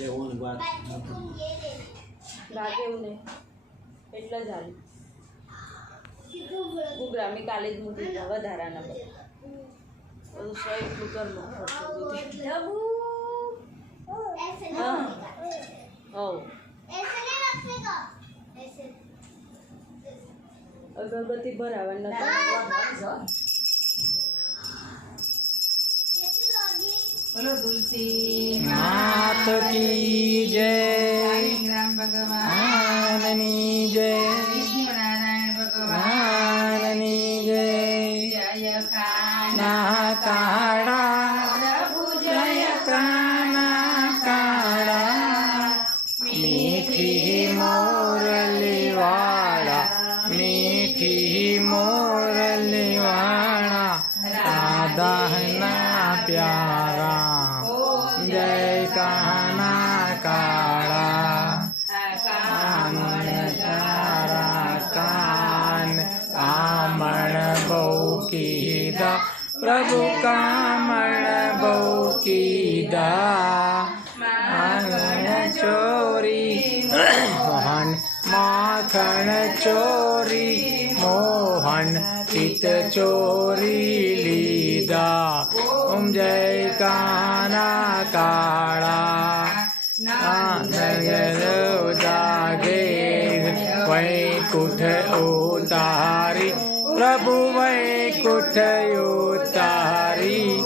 લેવાની વાત. લાગે એવું નહીં. એટલે જ હાલ. ઘૂઘરા મેં કાલે જ મૂકી દીધા વધારાના બધા બધું સો એટલું ઘરમાં। અગરબત્તી ભરાવા નથી बोलो तुलसी मात की जय। राम भगवान। जय। विष्णु नारायण भगवान। जय। जय खाना काड़ा प्रभु जय काड़ा मीठी मोरली वाड़ा मीठी मोरली वाड़ा राधा ना प्यारा। કીધા પ્રભુ કામણ બહુ કીધા માખણ ચોરી મોહન માખણ ચોરી મોહન પિત ચોરી લીધા ઓમ જય કાના કાળા प्रभु वैकुठ तारी?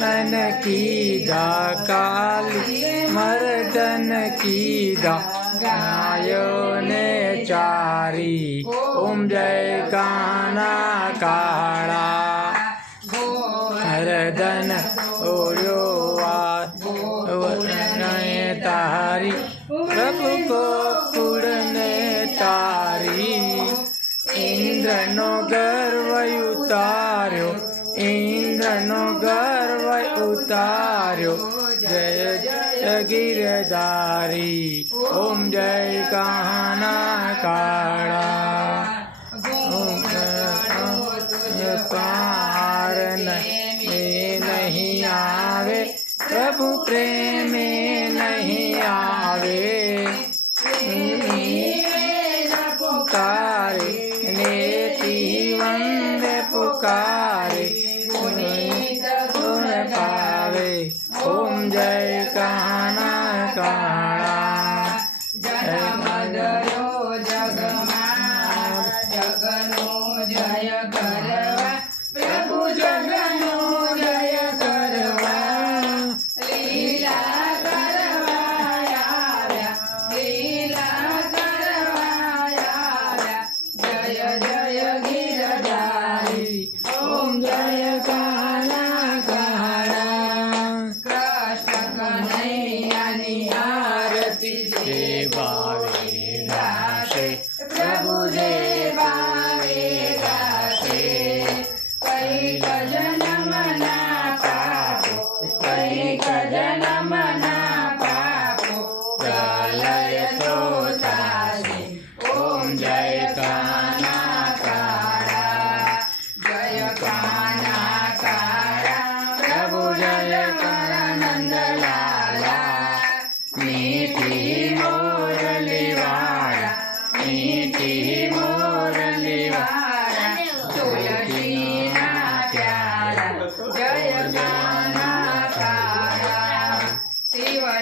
नन की दा काली, मर्दन की दा गायो ने चारी। ओम जय काना काड़ा। हरदन ओयो तारी। प्रभु को पूरा ઇન્દ્રનો ગર્વ ઉતાર્યો ઇન્દ્રનો ગર્વ ઉતાર્યો. જય ગિરધારી ઓમ જય કાના કાળા. पुकारे पावे ओम जय काना काना जय मदयो जग जगनो जय करवा प्रभु जगनो जय करवा लीला करवा लीला करवा जय जय 든지 대바위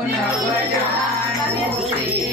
お兄ちゃん、お兄ち、